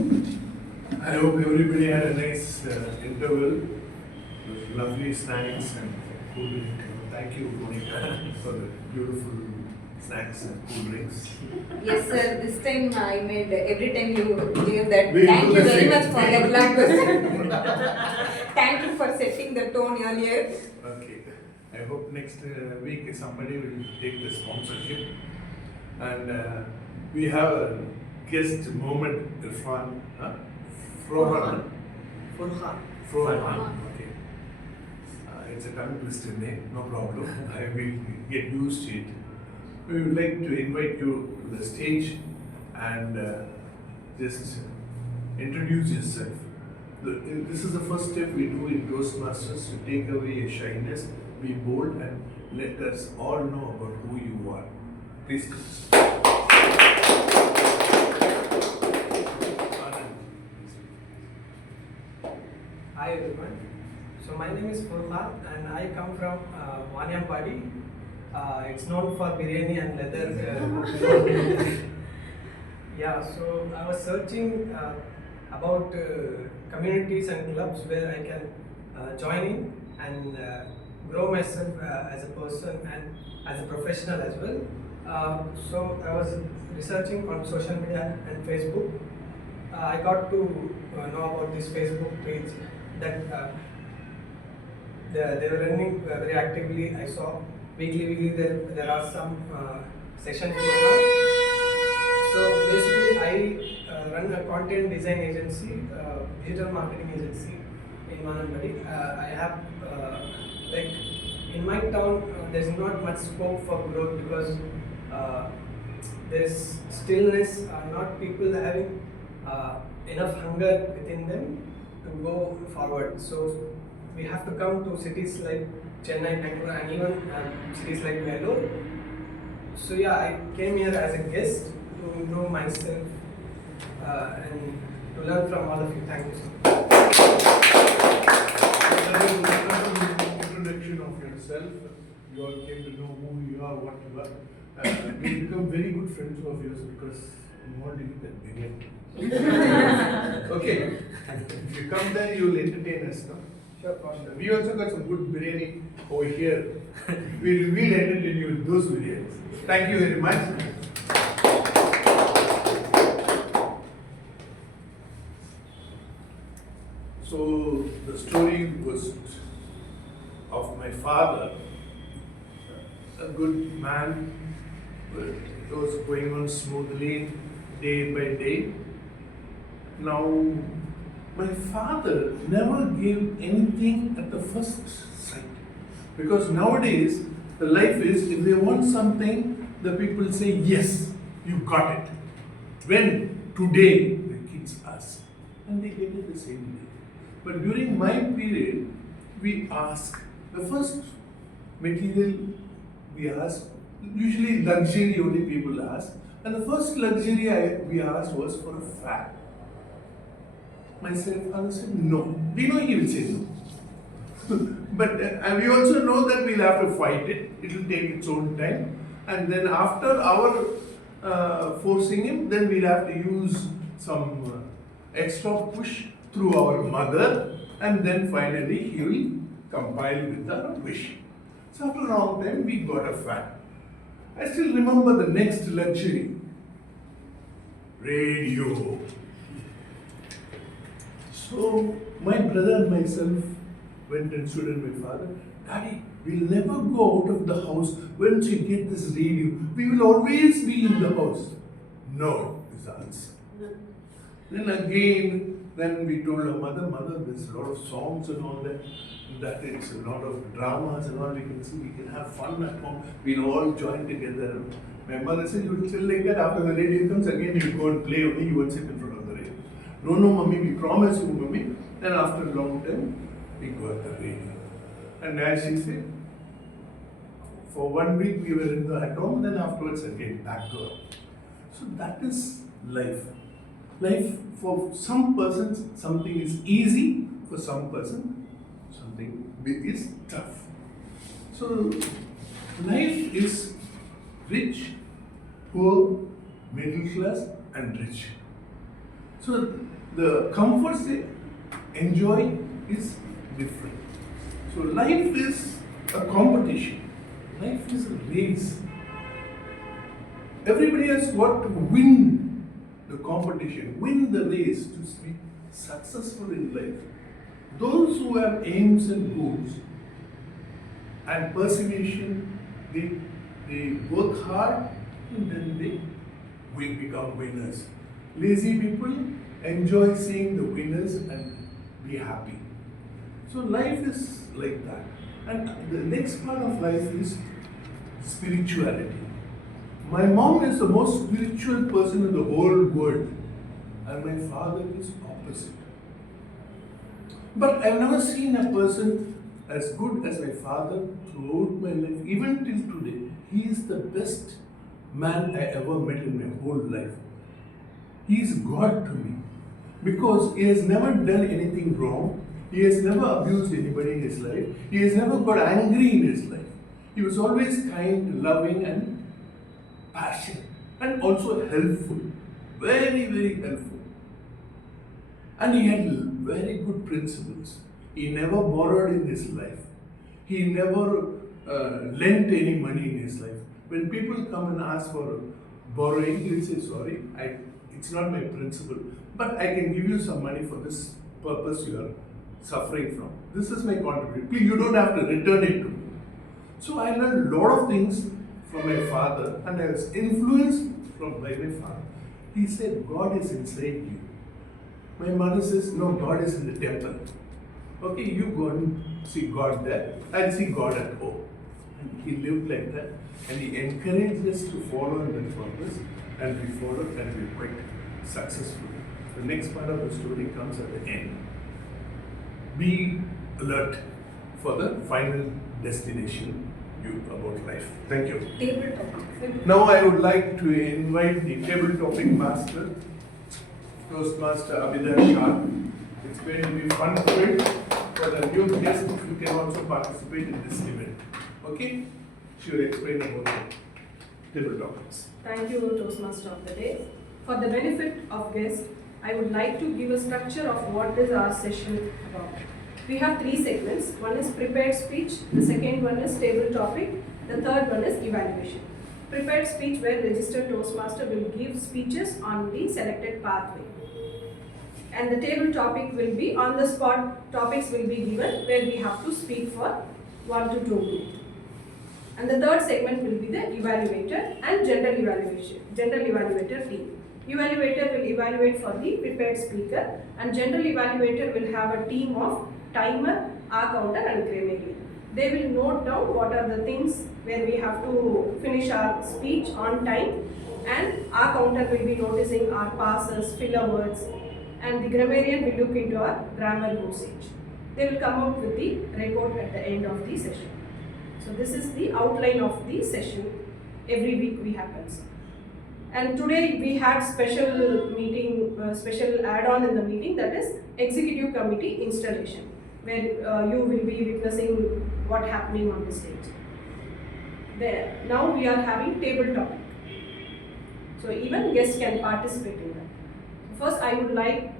I hope everybody had a nice interval with lovely snacks and cool drink. Thank you, Monica, for the beautiful snacks and cool drinks. Yes, sir. This time I made every time you gave that. We Thank do you the very same. much for that love. Thank you for setting the tone earlier. Okay. I hope next week somebody will take the sponsorship. And we have a guest moment, Irfan. Huh? Frohan. Frohan. Okay. It's a tongue twister name, no problem. I will get used to it. We would like to invite you to the stage and just introduce yourself. This is the first step we do in Toastmasters to take away your shyness, be bold, and let us all know about who you are. Please. Hi everyone. So my name is Furhan and I come from Wanyambadi. It's known for biryani and leather. Yeah, so I was searching about communities and clubs where I can join in and grow myself as a person and as a professional as well. So I was researching on social media and Facebook. I got to know about this Facebook page that they were running very actively. I saw weekly there are some sessions going on. So basically I run a content design agency, digital marketing agency in Manambadi. I have like in my town there's not much scope for growth because there's stillness, not people having enough hunger within them to go forward. So we have to come to cities like Chennai, Bangalore, and even cities like Vellore. So yeah, I came here as a guest to know myself and to learn from all of you. Thank you so much. Introduction of yourself. You all came to know who you are, what you are. We become very good friends of yours because you want to eat that biryani. Okay. If you come there, you will entertain us, no? Sure, for sure. We also got some good biryani over here. We'll entertain you with those biryanis. Thank you very much. So the story was of my father, a good man. It was going on smoothly day by day. Now, my father never gave anything at the first sight. Because nowadays, the life is, if they want something, the people say, yes, you got it. When today, the kids ask, and they get it the same day. But during my period, we ask. The first material we ask, usually luxury only people ask. And the first luxury we asked was for a fan. My father said no. We know he will say no. But we also know that we'll have to fight it. It will take its own time. And then after our forcing him, then we'll have to use some extra push through our mother. And then finally he will compile with our wish. So after a long time, we got a fan. I still remember the next luxury. Radio. So my brother and myself went and stood at my father. Daddy, we'll never go out of the house once we get this radio. We will always be in the house. No, is the answer. Then again, we told our mother, there's a lot of songs and all that it's a lot of dramas and all we can see, we can have fun at home. We'll all join together. My mother said, you will still like that, after the radio comes again, you go and play only, you won't sit in front of the radio. No, mummy, we promise you, mummy. And after a long time, we got the radio. And as she said, for 1 week we were at home, then afterwards again back to her. So that is life. Life, for some persons, something is easy, for some person, something big is tough. So life is rich, poor, middle class and rich. So the comforts they enjoy is different. So life is a competition. Life is a race. Everybody has got to win the competition, win the race to be successful in life. Those who have aims and goals and perseveration, they work hard and then they will become winners. Lazy people enjoy seeing the winners and be happy. So life is like that. And the next part of life is spirituality. My mom is the most spiritual person in the whole world, and my father is opposite. But I've never seen a person as good as my father throughout my life, even till today. He is the best man I ever met in my whole life. He is God to me because he has never done anything wrong. He has never abused anybody in his life. He has never got angry in his life. He was always kind, loving, and passionate, and also helpful. Very, very helpful. And he had very good principles. He never borrowed in his life. He never lent any money in his life. When people come and ask for borrowing, he will say, sorry, it's not my principle, but I can give you some money for this purpose you are suffering from. This is my contribution. Please, you don't have to return it to me. So I learned a lot of things from my father, and I was influenced by my father. He said, God is inside you. My mother says, no, God is in the temple. Okay, you go and see God there. I'll see God at home. And he lived like that, and he encouraged us to follow in that purpose, and we followed, and we were quite successful. The next part of the story comes at the end. Be alert for the final destination about life. Thank you. Table topic. Now I would like to invite the table topic master, Toastmaster Abidha Shah. It's going to be fun-filled for the new guests who can also participate in this event. Okay? She will explain about the table topics. Thank you, Toastmaster of the Day. For the benefit of guests, I would like to give a structure of what is our session about. We have 3 segments. One is prepared speech, the second one is table topic, the third one is evaluation. Prepared speech, where registered Toastmaster will give speeches on the selected pathway. And the table topic will be on the spot, topics will be given where we have to speak for 1 to 2 minutes. And the third segment will be the evaluator and general evaluator team. Evaluator will evaluate for the prepared speaker, and general evaluator will have a team of timer, counter, and grammarian. They will note down what are the things where we have to finish our speech on time, and counter will be noticing our passes, filler words, and the grammarian will look into our grammar usage. They will come up with the report at the end of the session. So this is the outline of the session. Every week we happens. And today we had special meeting, special add-on in the meeting, that is executive committee installation, where you will be witnessing what happening on the stage. There. Now we are having table topic. So even guests can participate in that. First, I would like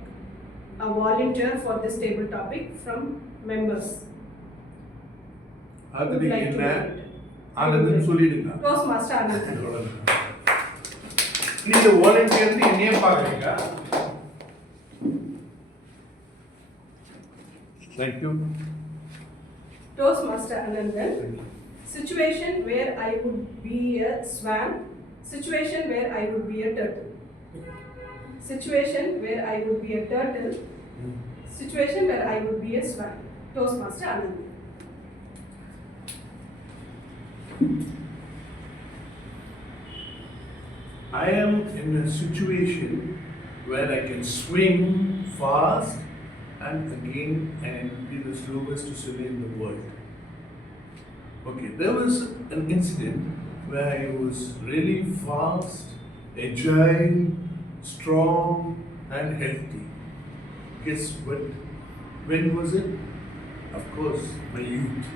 a volunteer for this table topic from members. Adhini என்ன ஆனந்தம் சொல்லிடுங்க. Toastmaster Anand. நீங்க volunteer என்னைய பாக்குறீங்க. Thank you. Toastmaster Anandan. Situation where I would be a swan. Situation where I would be a turtle. Situation where I would be a turtle. Situation where I would be a swan. Toastmaster Anandan. I am in a situation where I can swim fast and again I am be the slowest to swim in the world. Okay, there was an incident where I was really fast, agile, strong and healthy. Guess what? When was it? Of course, my youth.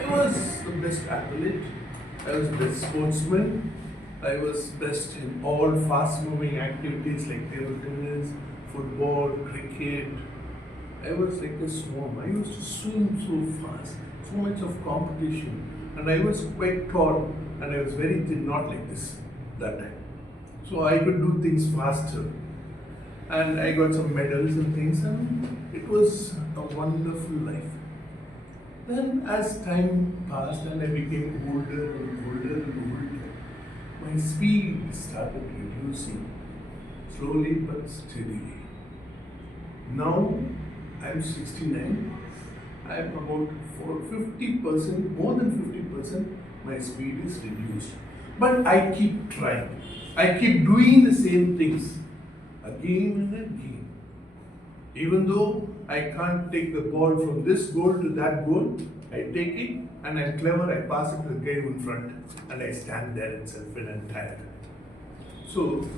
I was the best athlete, I was the best sportsman, I was best in all fast-moving activities like table tennis, football, cricket. I was like a swarm. I used to swim so fast, so much of competition, and I was quite tall, and I was very thin, not like this that time. So I could do things faster, and I got some medals and things, and it was a wonderful life. Then, as time passed and I became older and older and older, my speed started reducing slowly but steadily. Now I'm 69. I'm about for 50%, more than 50%, my speed is reduced. But I keep trying. I keep doing the same things again and again. Even though I can't take the ball from this goal to that goal, I take it and I'm clever, I pass it to the guy in front and I stand there and self-win and tired. So,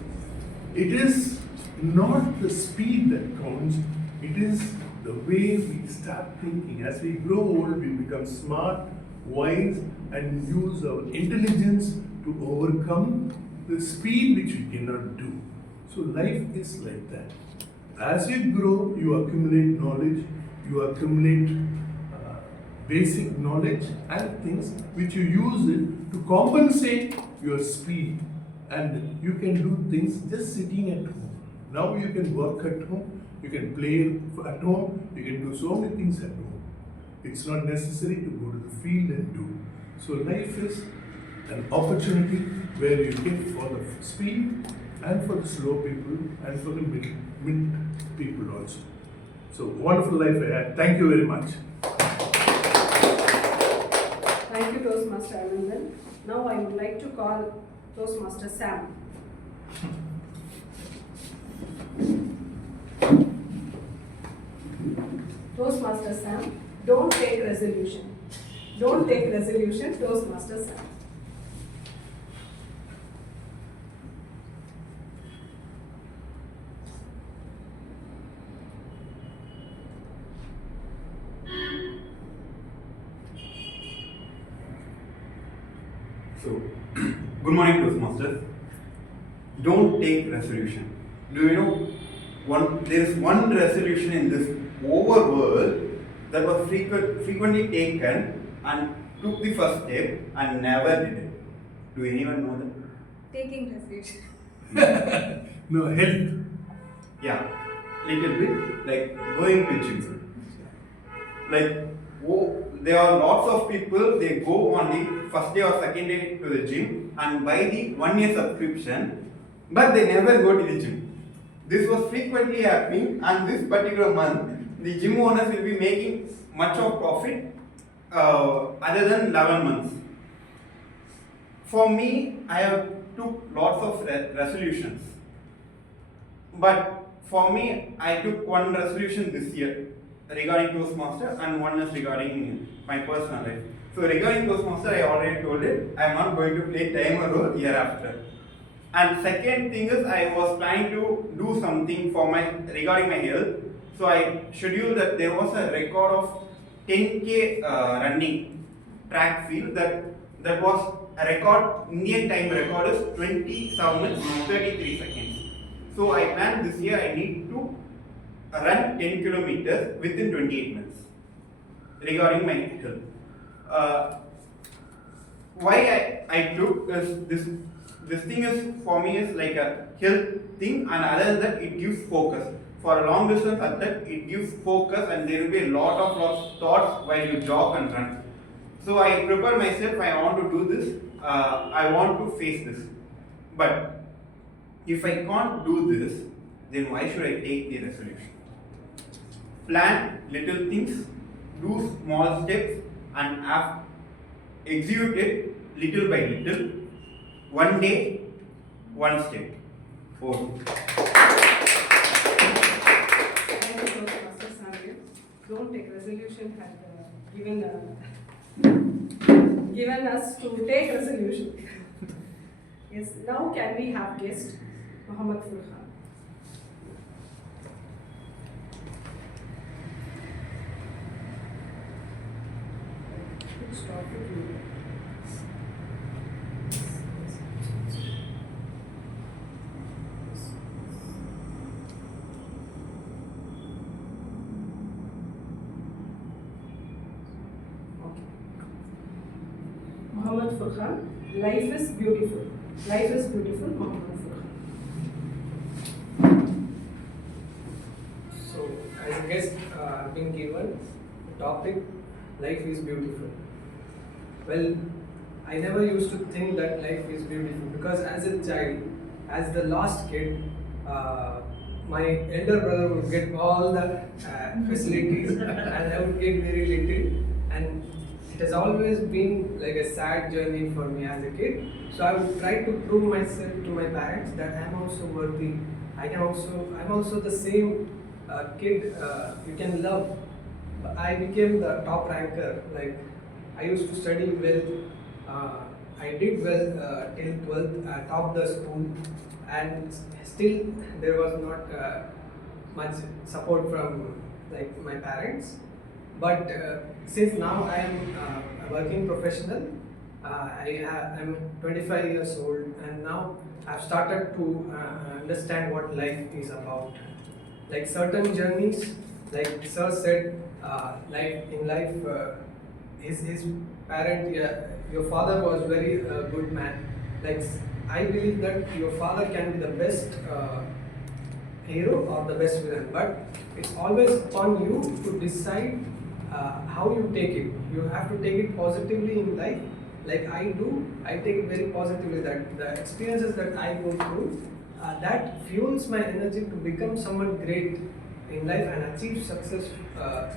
it is not the speed that counts, it is the way we start thinking. As we grow old, we become smart, wise, and use our intelligence to overcome the speed which we cannot do. So, life is like that. As you grow, you accumulate knowledge, you accumulate basic knowledge and things which you use it to compensate your speed, and you can do things just sitting at home. Now you can work at home, you can play at home, you can do so many things at home. It's not necessary to go to the field and do. So life is an opportunity where you get for the speed and for the slow people and for the mid people also. So wonderful life ahead. Thank you very much. Thank you, Toastmaster Anandan. Now I would like to call Toastmaster Sam. Toastmaster Sam, don't take resolution. Don't take resolution, Toastmaster Sam. So, good morning, Toastmasters. Don't take resolution. Do you know there is one resolution in this overworld that was frequently taken and took the first step and never did it. Do anyone know that? Taking resolution. No, health. Yeah, little bit like going to gym. Like, there are lots of people, they go on the first day or second day to the gym and buy the 1 year subscription, but they never go to the gym. This was frequently happening, and this particular month, the gym owners will be making much of profit other than 11 months. For me, I have took lots of resolutions, but for me, I took one resolution this year regarding Toastmaster and one is regarding my personal life. So regarding Toastmaster, I already told it, I am not going to play timer role hereafter. And second thing is, I was trying to do something for regarding my health. So I scheduled that there was a record of 10K running track field that was a record, Indian time record is 20:33 seconds. So I planned this year I need to run 10 kilometers within 28 minutes regarding my health. Why I took is this thing is for me is like a health thing, and other than that it gives focus. For a long distance athlete, it gives focus and there will be a lot of thoughts while you jog and run. So I prepare myself, I want to do this, I want to face this. But if I can't do this, then why should I take the resolution? Plan little things, do small steps, and execute it little by little, one day, one step. Over. Thank you, Toastmaster Samuel. Don't take resolution had given us to take resolution. Yes, now can we have guest Muhammad Furhan? Start with you. Furhan. Life is beautiful. Life is beautiful, Mohammed Furhan. So, as a guest, I've been given the topic, life is beautiful. Well, I never used to think that life is beautiful because as a child, as the last kid, my elder brother would get all the facilities and I would get very little. And it has always been like a sad journey for me as a kid. So I would try to prove myself to my parents that I'm also worthy. I'm also the same kid you can love. I became the top ranker. Like I used to study well. I did well till 12th. I topped the school, and still there was not much support from like my parents. But since now I am a working professional, I'm 25 years old, and now I've started to understand what life is about. Like certain journeys, like Sir said, life, his parent, your father was very good man. Like I believe that your father can be the best hero or the best villain, but it's always upon you to decide how you take it. You have to take it positively in life. Like I do, I take it very positively. That the experiences that I go through, that fuels my energy to become someone great in life and achieve success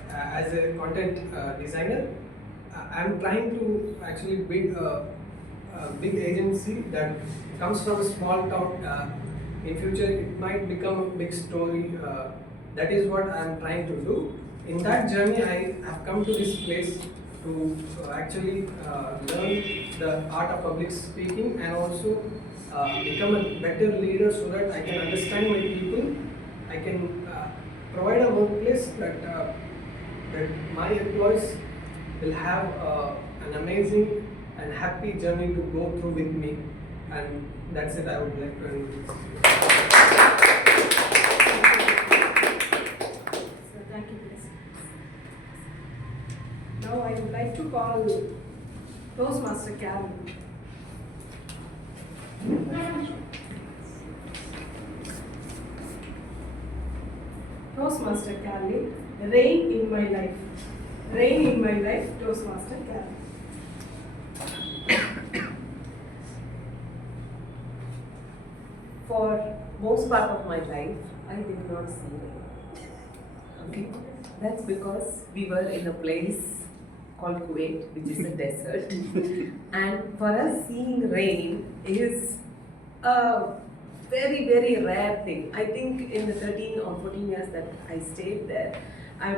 as a content designer. I'm trying to actually build a big agency that comes from a small town. In future, it might become a big story. That is what I'm trying to do. In that journey, I have come to this place to actually learn the art of public speaking and also become a better leader so that I can understand my people. I can provide a workplace that my employees will have an amazing and happy journey to go through with me. And that's it. I would like to end this. So thank you, Chris. Now I would like to call Toastmaster Carol. Toastmaster Carol, rain in my life. Rain in my life, Toastmaster Carol. For most part of my life, I did not see rain. Okay, that's because we were in a place called Kuwait, which is a desert, and for us, seeing rain is a very, very rare thing. I think in the 13 or 14 years that I stayed there,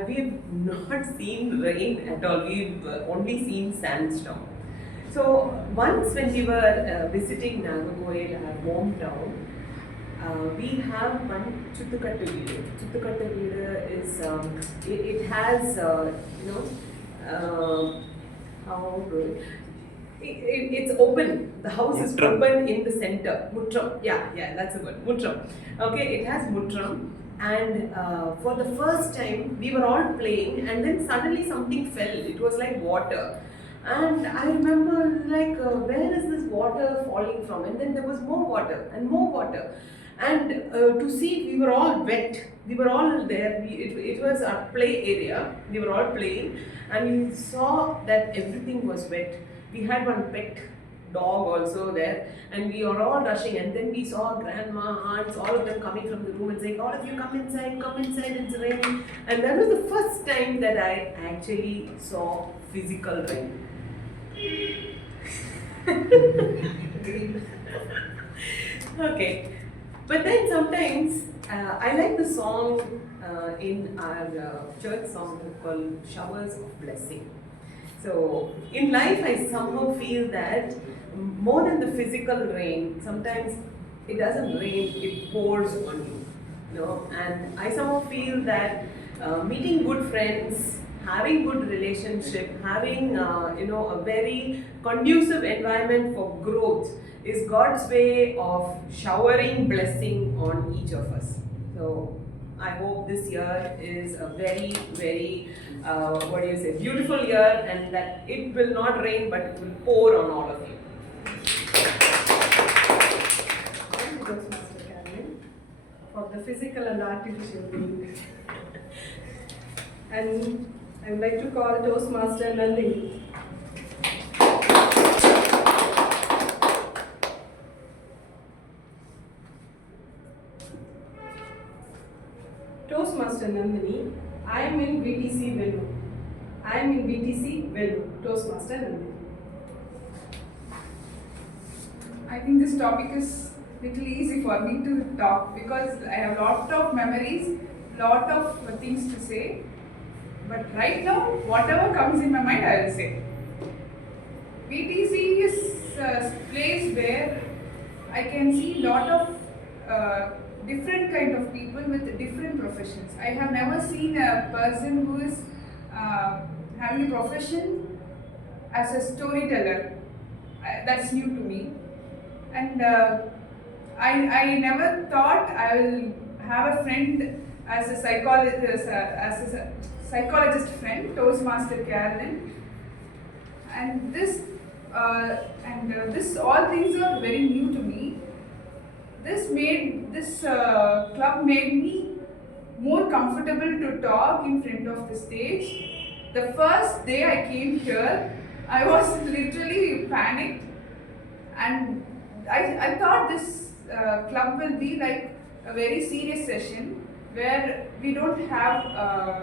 we've not seen rain at all. We've only seen sandstorm. So once when we were visiting Nandhagopal, our hometown, we have one Chuttukattu Veedu. Chuttukattu Veedu is, it has, how do it's open. The house is open in the center. Muttram. Yeah, that's a word. Muttram. Okay, it has muttram. And for the first time, we were all playing, and then suddenly something fell. It was like water. And I remember, like, where is this water falling from? And then there was more water and more water. And to see, we were all wet. We were all there. It was our play area. We were all playing, and we saw that everything was wet. We had one pet dog also there, and we were all rushing. And then we saw grandma, aunts, all of them coming from the room and saying, "All of you come inside, it's raining." And that was the first time that I actually saw physical rain. Okay, but then sometimes I like the song in our church song called Showers of Blessing. So in life, I somehow feel that more than the physical rain, sometimes it doesn't rain, it pours on you. And I somehow feel that meeting good friends, having good relationship, having a very conducive environment for growth is God's way of showering blessing on each of us. So I hope this year is a very, very, beautiful year, and that it will not rain but it will pour on all of you. Thank you, Toastmaster Carolyn, for the physical and artificial being. And I would like to call Toastmaster Nandhini. Toastmaster Nandhini, I am in BTC Vellore. I am in BTC Vellore. Toastmaster Nandhini. I think this topic is little easy for me to talk because I have lot of memories, lot of things to say. But right now, whatever comes in my mind, I will say. BTC is a place where I can see lot of different kind of people with different professions. I have never seen a person who is having a profession as a storyteller. That's new to me. And I never thought I will have a friend as a psychologist friend, Toastmaster Carolyn. And this all things are very new to me. This club made me more comfortable to talk in front of the stage. The first day I came here, I was literally panicked, and I thought this club will be like a very serious session where we don't have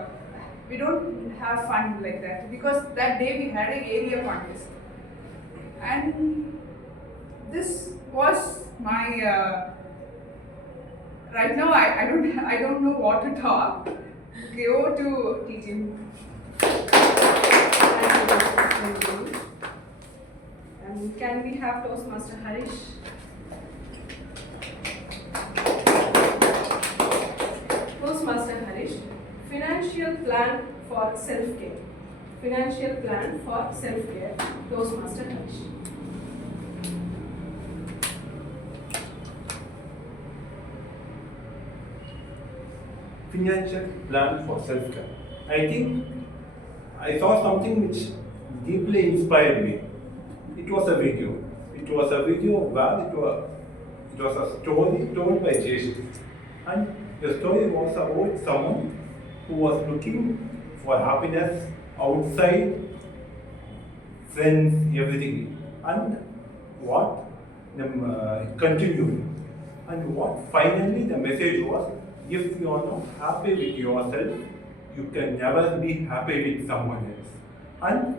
fun like that, because that day we had an area contest, and this was my right now I don't know what to talk. Go to teaching. And can we have Toastmaster Harish? Toastmaster Harish, financial plan for self-care. Financial plan for self-care. Toastmaster Harish. Financial plan for self-care. I think I saw something which deeply inspired me. It was a video. It was a video where it was a story told by Jesh. And the story was about someone who was looking for happiness outside, friends, everything. And what it continued. And what finally the message was, if you are not happy with yourself, you can never be happy with someone else. And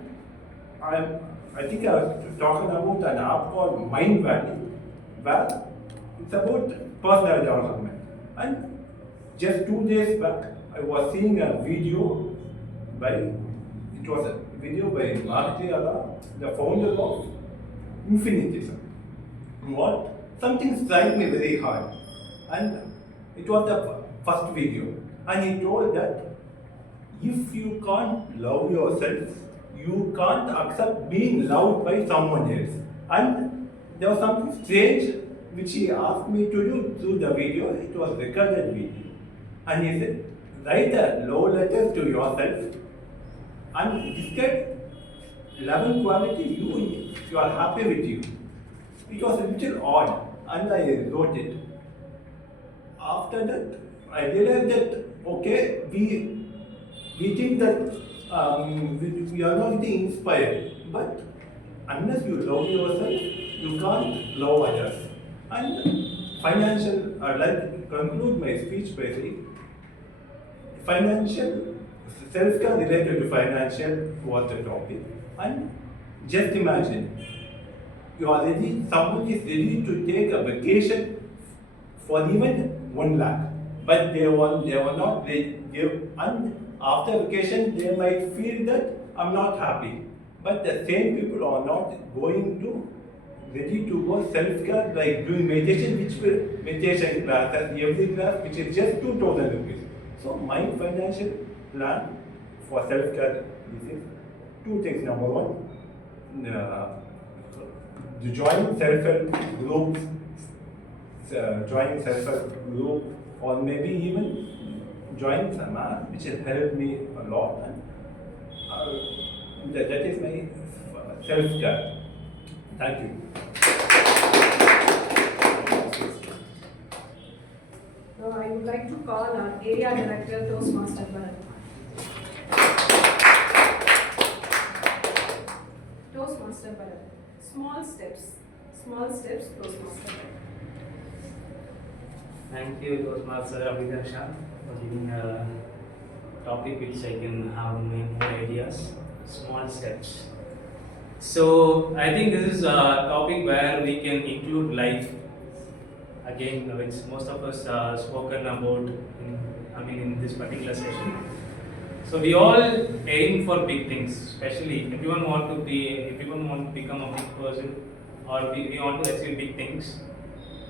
I think I was talking about an app called Mind Valley, where it's about personal development. And just 2 days back, I was seeing a video by Marty, the founder of Infinitism. Something struck me very hard. And it was the first video. And he told that if you can't love yourself, you can't accept being loved by someone else. And there was something strange which he asked me to do through the video. It was recorded video. And he said, write a love letter to yourself and describe 11 qualities you are happy with you. It was a little odd, and I wrote it. After that, I realized that, okay, we think that we are not getting inspired, but unless you love yourself, you can't love others. And financial, I'd like to conclude my speech by saying, financial, self-care related to financial was the topic. And just imagine, someone is ready to take a vacation for even 1 lakh, but they were not ready. And after vacation, they might feel that I'm not happy. But the same people are not going to ready to go self-care, like doing meditation classes, every class, which is just 2,000 rupees. So my financial plan for self-care is 2 things. Number one, to join self-help groups, or maybe even joined some app which has helped me a lot, and that is my self-care. Thank you. Now I would like to call our area director, Toastmaster Bharath. Toastmaster Bharath. Small steps, Toastmaster Bharath. Thank you, Toastmaster Abidha Shah, for giving a topic which I can have my own ideas. Small steps. So I think this is a topic where we can include life. Again, which most of us spoken about in this particular session. So we all aim for big things, especially everyone want to become a big person, or we want to achieve big things.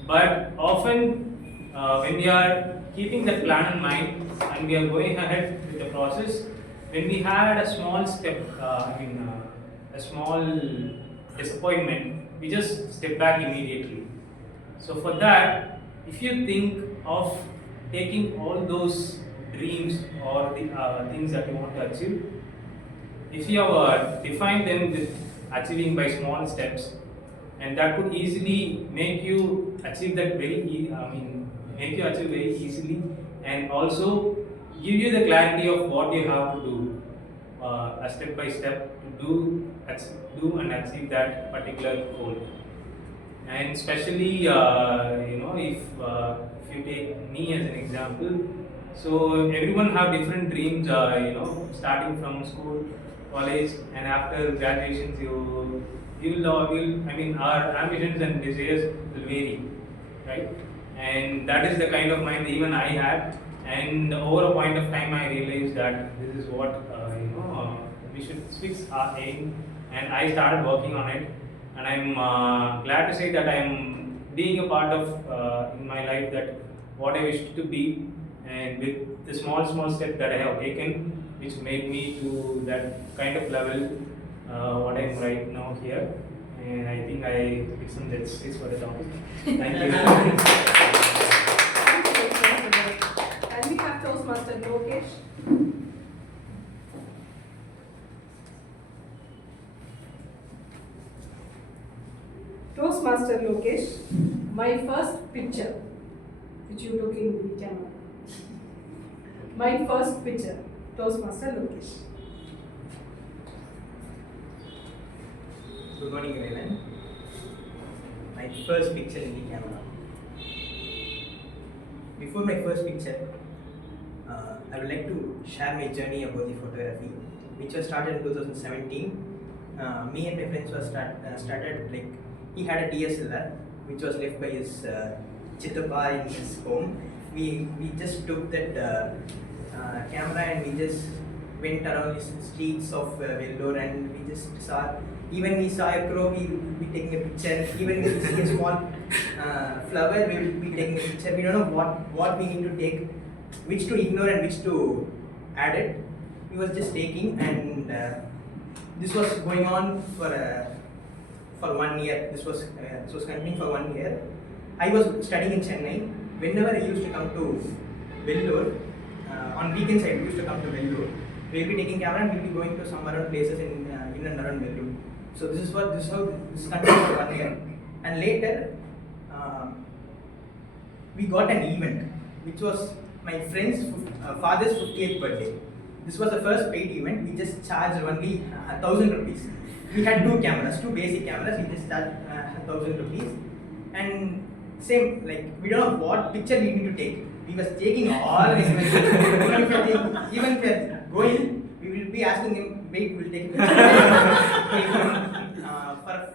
But often when we are keeping that plan in mind and we are going ahead with the process, when we had a small step, a small disappointment, we just step back immediately. So for that, if you think of taking all those dreams or the things that you want to achieve, if you have defined them with achieving by small steps, and that could easily make you achieve that make you achieve very easily, and also give you the clarity of what you have to do, a step by step to do and achieve that particular goal. And especially, if you take me as an example, so everyone have different dreams, starting from school, college, and after graduations, our ambitions and desires will vary, right? And that is the kind of mind even I had. And over a point of time, I realized that this is what we should fix our aim, and I started working on it. And I'm glad to say that I'm being a part of in my life that what I wish to be, and with the small steps that I have taken, which made me to that kind of level what I'm right now here. And I think I did some justice for the topic. Thank you. And we have Toastmaster Lokesh. Toastmaster Lokesh, my first picture, which you took in the camera. My first picture, Toastmaster Lokesh. Good morning, everyone. My first picture in the camera. Before my first picture, I would like to share my journey about the photography, which was started in 2017. Me and my friends was started like, he had a DSLR which was left by his Chittappa in his home. We just took that camera and we just went around the streets of Vellore, and we just saw. Even we saw a crow, we will be taking a picture. Even if we see a small flower, we will be taking a picture. We don't know what we need to take, which to ignore and which to add it. We was just taking, and this was going on for 1 year. This was continuing for 1 year. I was studying in Chennai. Whenever I used to come to Vellore, on weekends I used to come to Vellore. We'll be taking camera and we'll be going to some around places in and around Vellore. So this is how this continued for 1 year. And later, we got an event, which was my friend's father's 50th birthday. This was the first paid event. We just charged only 1,000 rupees. We had two basic cameras. We just charged 1,000 rupees. And same, like, we don't know what picture we need to take. We was taking all these pictures. Even if we are going, we will be asking him, wait, we'll take a picture.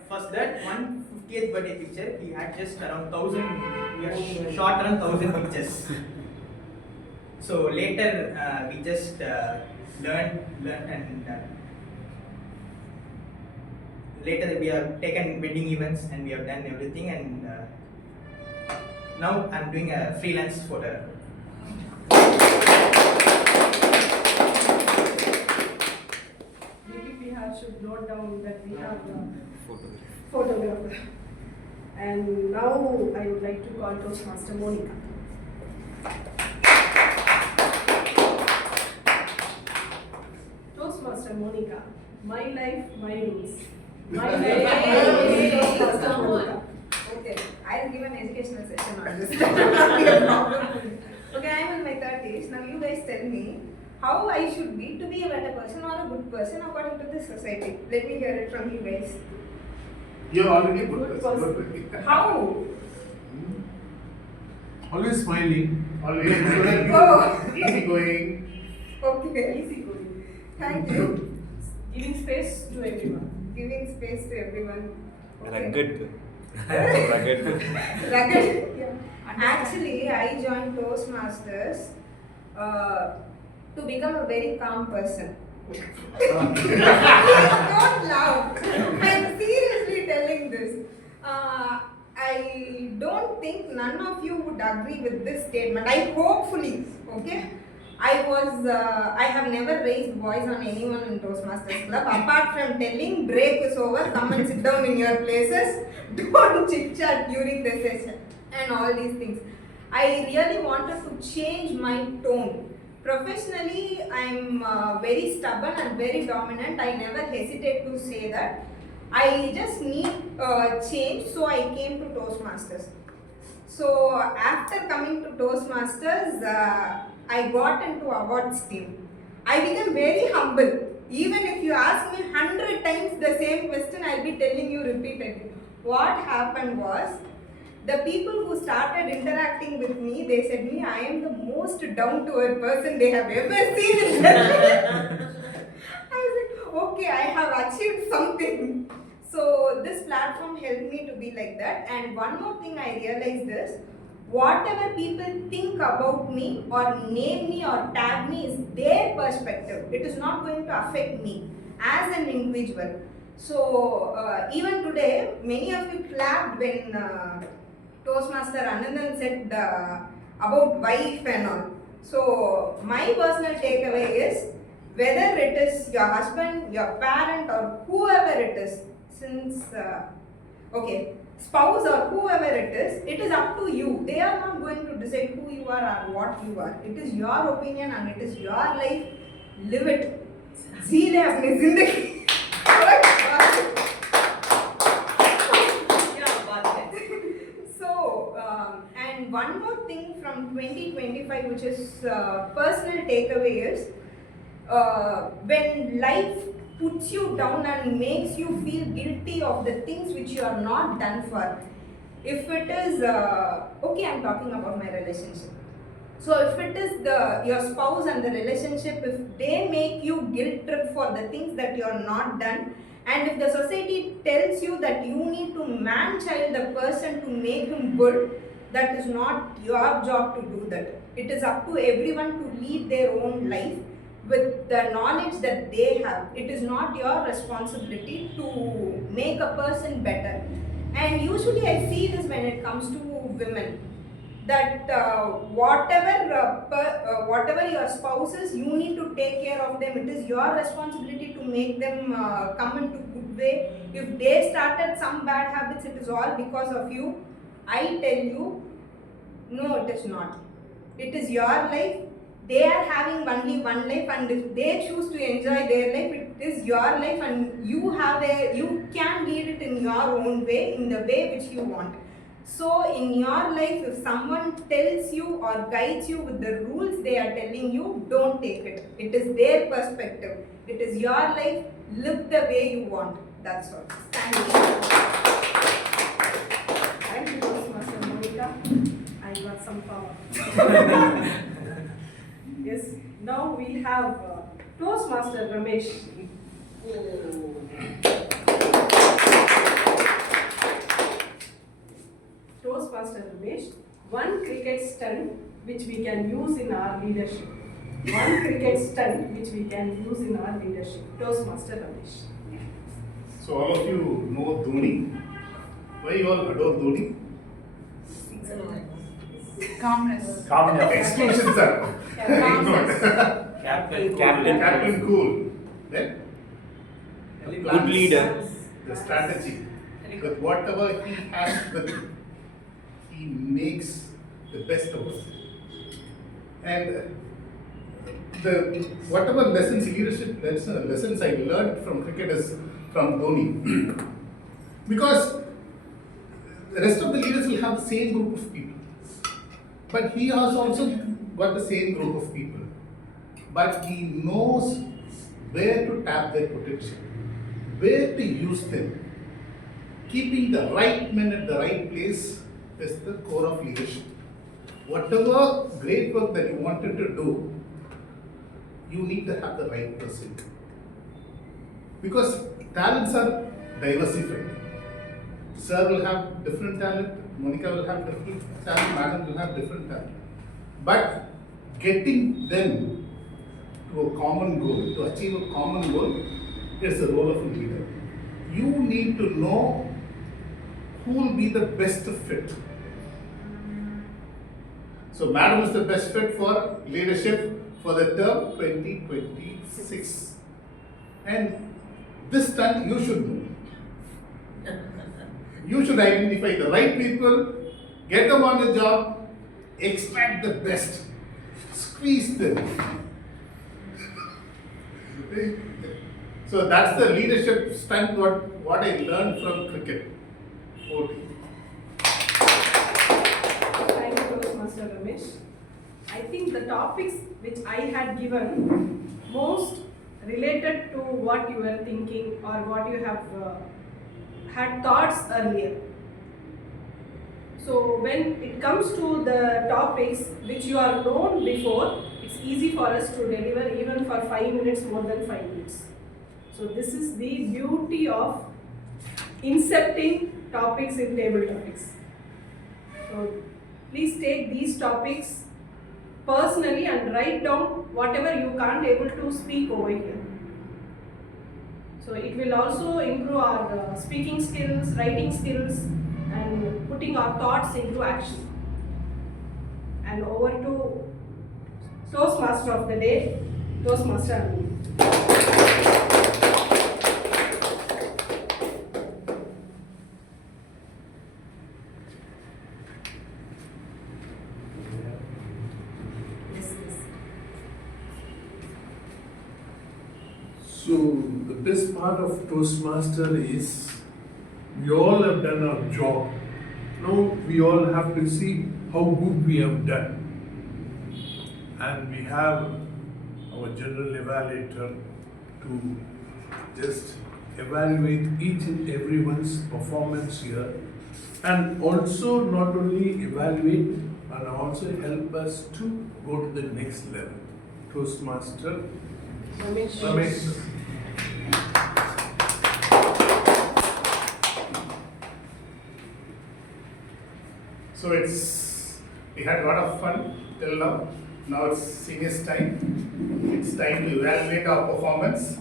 For that 150th birthday picture, we had just around 1,000, we had shot around 1,000 pictures. So later, we just learned and later we have taken wedding events and we have done everything, and now I'm doing a freelance photography. Maybe we should note down that we have a photographer. And now I would like to call Toastmaster Monica. Monica. My life, my rules. My life, my rules. Toastmaster Monica. Okay, I'll give an educational session on this. That will not be a problem. Okay, I'm in my 30s. Now you guys tell me how I should be to be a better person or a good person according to this society. Let me hear it from you guys. You're already a good Good person. person. How? Always smiling, always Oh. easy going. Okay. Easy going. Thank you. Giving space to everyone. Giving space to everyone. Rugged. Rugged. Yeah. Actually, I joined Toastmasters to become a very calm person. Don't laugh. I'm seriously telling this. I don't think none of you would agree with this statement. I hopefully, okay? I have never raised voice on anyone in Toastmasters Club apart from telling break is over, come and sit down in your places, don't chit chat during the session and all these things. I really wanted to change my tone. Professionally, I'm very stubborn and very dominant. I never hesitate to say that. I just need change, so I came to Toastmasters. So after coming to Toastmasters, I got into awards team. I became very humble. Even if you ask me 100 times the same question, I'll be telling you repeatedly. What happened was, the people who started interacting with me, they said me, I am the most down-to-earth person they have ever seen in their life. I was like, okay, I have achieved something. So this platform helped me to be like that. And one more thing I realized is, whatever people think about me or name me or tag me is their perspective. It is not going to affect me as an individual. So even today, many of you clapped when Toastmaster Anandan said about wife and all. So my personal takeaway is, whether it is your husband, your parent or whoever it is, since spouse or whoever it is up to you. They are not going to decide who you are or what you are. It is your opinion and it is your life. Live it. जी ले अपनी जिंदगी. So, and one more thing from 2025, which is personal takeaway is, when life puts you down and makes you feel guilty of the things which you are not done for. If it is, I'm talking about my relationship. So if it is your spouse and the relationship, if they make you guilt trip for the things that you are not done, and if the society tells you that you need to man-child the person to make him good, that is not your job to do that. It is up to everyone to lead their own life with the knowledge that they have. It is not your responsibility to make a person better. And usually I see this when it comes to women, that whatever your spouse is, you need to take care of them. It is your responsibility to make them come into good way. If they started some bad habits, it is all because of you. I tell you, no, it is not. It is your life. They are having only one life, and if they choose to enjoy their life, it is your life, and you can lead it in your own way, in the way which you want. So in your life, if someone tells you or guides you with the rules they are telling you, don't take it. It is their perspective. It is your life. Live the way you want. That's all. Thank you. Thank you, Toastmaster Monica. I got some power. Yes, now we have Toastmaster Ramesh. Toastmaster Ramesh, one cricket stunt which we can use in our leadership. One cricket stunt which we can use in our leadership. Toastmaster Ramesh. So all of you know Dhoni. Why you all adore Dhoni? Calmness. Exclusions are ignored. Captain Cool. Then Good leader. the strategy. With whatever he has with, he makes the best of it. And whatever lessons, leadership lessons I learned from cricket is from Dhoni. Because the rest of the leaders will have the same group of people. But he has also got the same group of people. But he knows where to tap their potential, where to use them. Keeping the right men at the right place is the core of leadership. Whatever great work that you wanted to do, you need to have the right person. Because talents are diversified. Sir will have different talent, Monica will have different talent, Madam will have different talent. But getting them to a common goal, to achieve a common goal, is the role of a leader. You need to know who will be the best fit. So Madam is the best fit for leadership for the term 2026. And this time you should know. You should identify the right people, get them on the job, extract the best, squeeze them. So that's the leadership stunt what I learned from cricket. Okay. Thank you, Master Ramesh. I think the topics which I had given most related to what you were thinking or what you have had thoughts earlier. So when it comes to the topics which you are known before, it's easy for us to deliver even for 5 minutes, more than 5 minutes. So this is the beauty of inserting topics in table topics. So please take these topics personally and write down whatever you can't able to speak over here. So it will also improve our speaking skills, writing skills, and putting our thoughts into action. And over to Toastmaster of the day, Toastmaster Abidha. So the best part of Toastmaster is we all have done our job. Now we all have to see how good we have done. And we have our general evaluator to just evaluate each and everyone's performance here, and also not only evaluate and also help us to go to the next level. Toastmaster Ramesh. So we had a lot of fun till now. Now it's seniors time. It's time to evaluate our performance,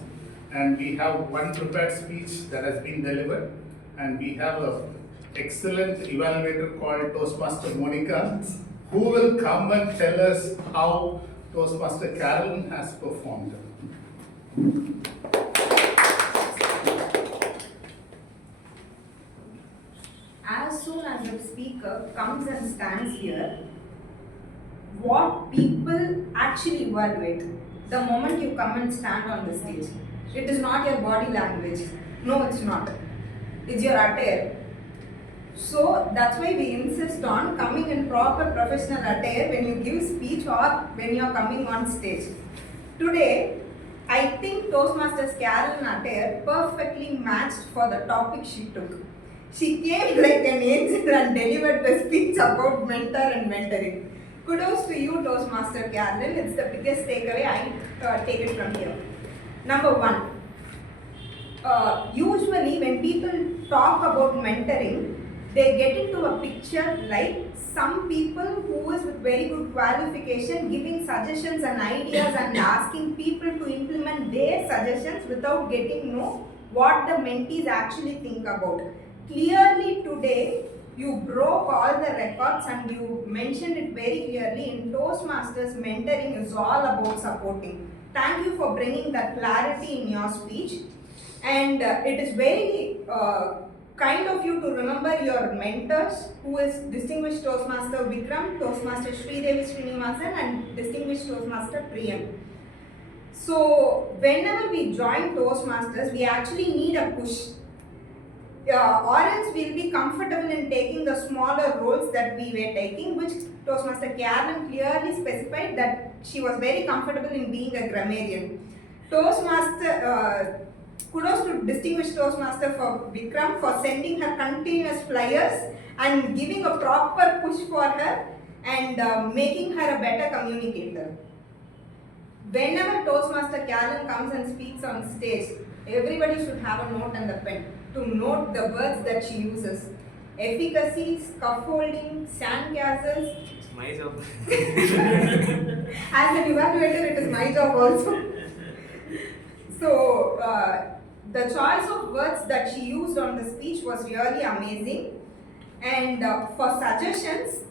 and we have one prepared speech that has been delivered, and we have an excellent evaluator called Toastmaster Monica, who will come and tell us how Toastmaster Carolyn has performed. As soon as the speaker comes and stands here, what people actually evaluate the moment you come and stand on the stage. It is not your body language. No, it's not. It's your attire. So that's why we insist on coming in proper professional attire when you give speech or when you are coming on stage. Today, I think Toastmasters Carolyn attire perfectly matched for the topic she took. She came like an angel and delivered the speech about mentor and mentoring. Kudos to you, Toastmaster Carolyn. It's the biggest takeaway. I take it from here. Number one, usually when people talk about mentoring, they get into a picture like some people who is with very good qualification giving suggestions and ideas and asking people to implement their suggestions without getting to know what the mentees actually think about. Clearly today, you broke all the records and you mentioned it very clearly. In Toastmasters, mentoring is all about supporting. Thank you for bringing that clarity in your speech. And it is very kind of you to remember your mentors, who is Distinguished Toastmaster Vikram, Toastmaster Sridevi Srinivasan, and Distinguished Toastmaster Priyam. So whenever we join Toastmasters, we actually need a push. Or else we'll be comfortable in taking the smaller roles that we were taking, which Toastmaster Karen clearly specified that she was very comfortable in being a grammarian. Kudos to Distinguished Toastmaster for Vikram for sending her continuous flyers and giving a proper push for her and making her a better communicator. Whenever Toastmaster Karen comes and speaks on stage, everybody should have a note and a pen to note the words that she uses. Efficacy, scaffolding, sandcastles. It's my job. As an evaluator, it is my job also. So, the choice of words that she used on the speech was really amazing. And for suggestions,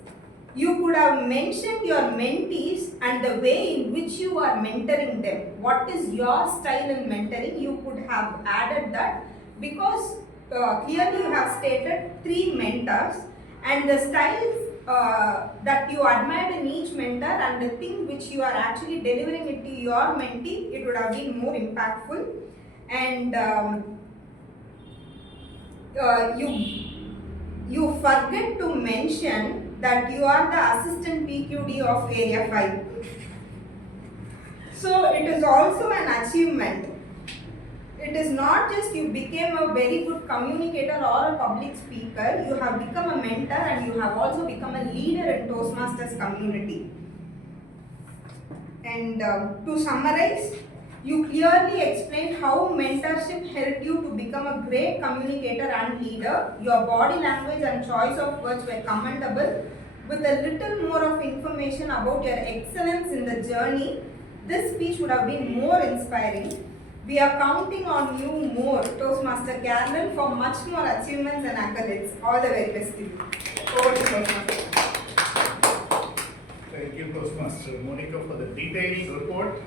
you could have mentioned your mentees and the way in which you are mentoring them. What is your style in mentoring? You could have added that, because clearly you have stated 3 mentors, and the styles that you admired in each mentor and the thing which you are actually delivering it to your mentee, it would have been more impactful. And you forget to mention that you are the assistant PQD of Area 5. So it is also an achievement. It is not just you became a very good communicator or a public speaker, you have become a mentor and you have also become a leader in Toastmasters community. And to summarize, you clearly explained how mentorship helped you to become a great communicator and leader. Your body language and choice of words were commendable. With a little more of information about your excellence in the journey, this speech would have been more inspiring. We are counting on you more, Toastmaster Karen, for much more achievements and accolades. All the very best to you. Over to Toastmaster. Thank you, Toastmaster Monica, for the detailed report.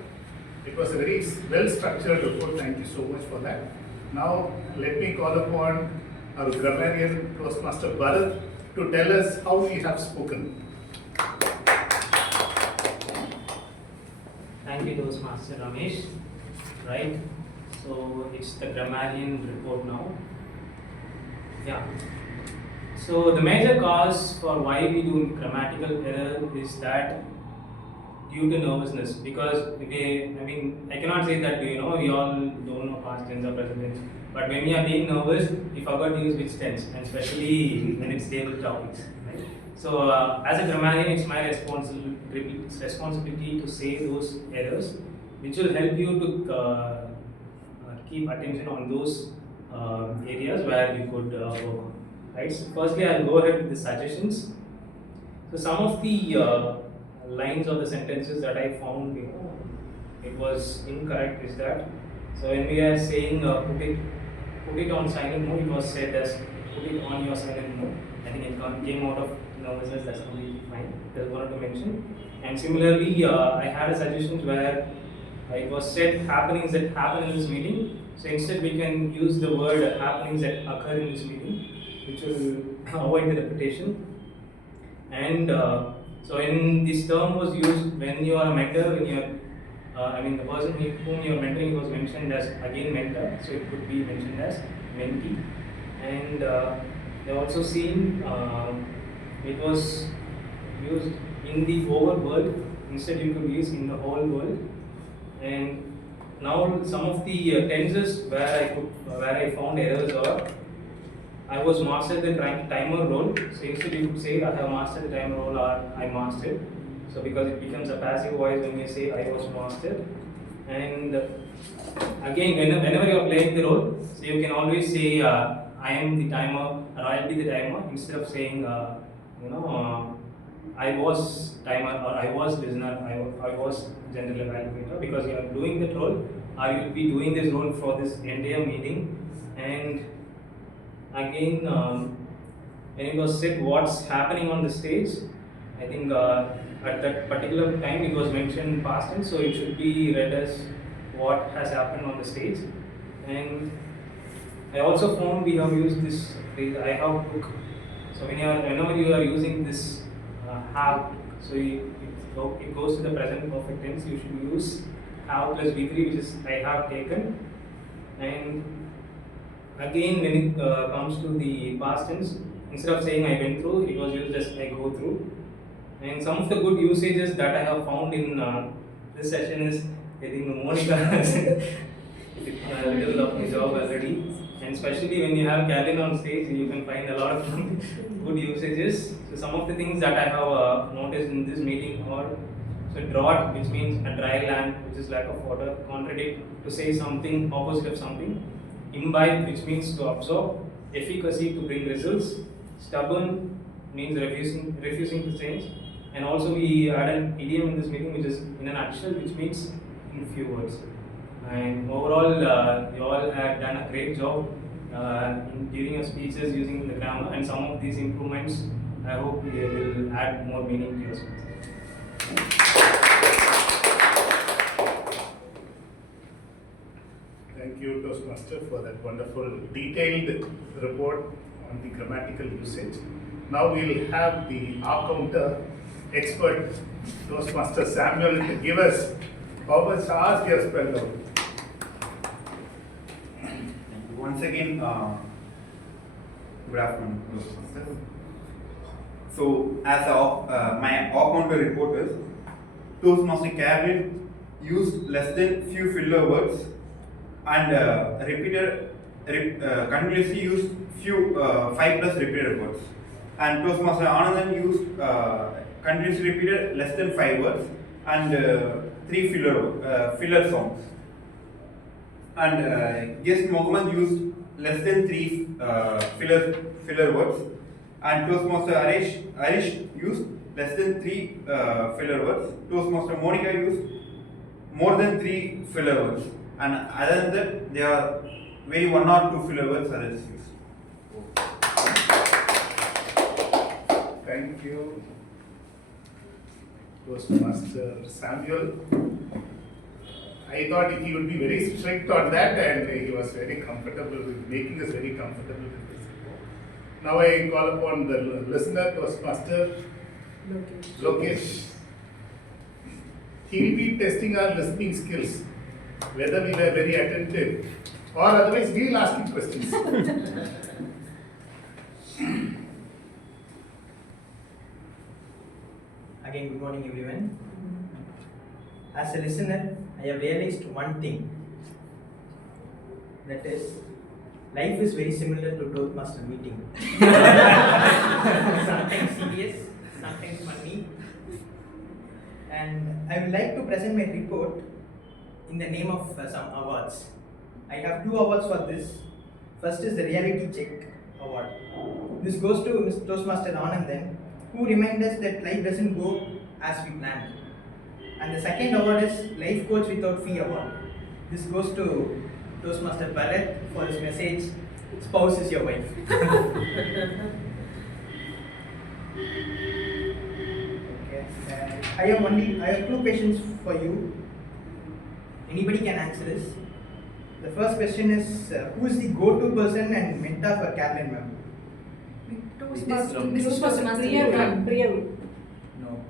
It was a very well-structured report. Thank you so much for that. Now, let me call upon our grammarian, Toastmaster Bharath, to tell us how we have spoken. Thank you, Toastmaster Ramesh. Right? So it's the grammarian report now. Yeah. So the major cause for why we do grammatical error is that due to nervousness, because I cannot say that we all don't know past tense or present tense, but when we are being nervous, we forgot to use which tense, and especially when it's stable topics. Right? So as a grammarian, it's my responsibility to say those errors, which will help you to keep attention on those areas where you could work on. Right? So firstly, I'll go ahead with the suggestions. So some of the lines of the sentences that I found it was incorrect is that, so when we are saying put it on silent mode, it was said as put it on your silent mode. I think it came out of nervousness. That's completely fine. Just wanted to mention. And similarly, I had a suggestion where it was said happenings that happen in this meeting. So instead, we can use the word happenings that occur in this meeting, which will avoid the repetition. And so when this term was used, when you are a mentor, when you are, the person whom you are mentoring was mentioned as again mentor, so it could be mentioned as mentee. And they also seen it was used in the over world, instead you could use in the whole world. And now some of the tenses where I found errors are, I was mastered the timer role. So instead you could say I have mastered the timer role or I mastered. So because it becomes a passive voice when you say I was mastered. And again, whenever you are playing the role, so you can always say I am the timer or I'll be the timer instead of saying I was timer or I was listener, I was general evaluator, because you are doing that role or you will be doing this role for this entire meeting. And again, when it was said what's happening on the stage, I think at that particular time it was mentioned past tense, so it should be read as what has happened on the stage. And I also found we have used this phrase, I have took. So whenever you are using this have, so it goes to the present perfect tense, you should use have plus V3, which is I have taken. And again, when it comes to the past tense, instead of saying I went through, it was used as I go through. And some of the good usages that I have found in this session is, I think Monica has a little of my job already. And especially when you have Karen on stage, you can find a lot of good usages. So some of the things that I have noticed in this meeting are, so drought, which means a dry land, which is lack of water. Contradict, to say something opposite of something. Imbibe, which means to absorb. Efficacy, to bring results. Stubborn means refusing to change. And also we had an idiom in this meeting, which is in a nutshell, which means in few words. And overall, you all have done a great job during your speeches using the grammar, and some of these improvements, I hope they will add more meaning to your speech. Thank you, Toastmaster, for that wonderful detailed report on the grammatical usage. Now we'll have the R-counter expert, Toastmaster Samuel, to give us how much hours he has spent out. Once again, good afternoon, Toastmasters. So, as my counter report is, Toastmaster Karen used less than few filler words and continuously used few 5 plus repeated words. And Toastmaster Anandan used continuously repeated less than 5 words and 3 filler sounds. And guest Mohammed used less than 3 filler words, and Toastmaster Arish used less than 3 filler words. Toastmaster Monica used more than 3 filler words, and other than that, there are very 1 or 2 filler words others used. Thank you, Toastmaster Samuel. I thought he would be very strict on that, and he was very comfortable with making us very comfortable with this. Now I call upon the listener, Toastmaster Lokesh. He will be testing our listening skills, whether we were very attentive or otherwise we will ask him questions. Again, good morning everyone. As a listener, I have realized one thing. That is, life is very similar to Toastmaster meeting. Sometimes serious, sometimes funny. And I would like to present my report in the name of some awards. I have 2 awards for this. First is the Reality Check Award. This goes to Mr. Toastmaster Anandan, who reminds us that life doesn't go as we planned. And the second award is Life Coach Without Fee Award. This goes to Toastmaster Bharath for his message, spouse is your wife. Okay. I have 2 questions for you. Anybody can answer this. The first question is, who is the go-to person and mentor for Caroline ma'am? Priyam. No.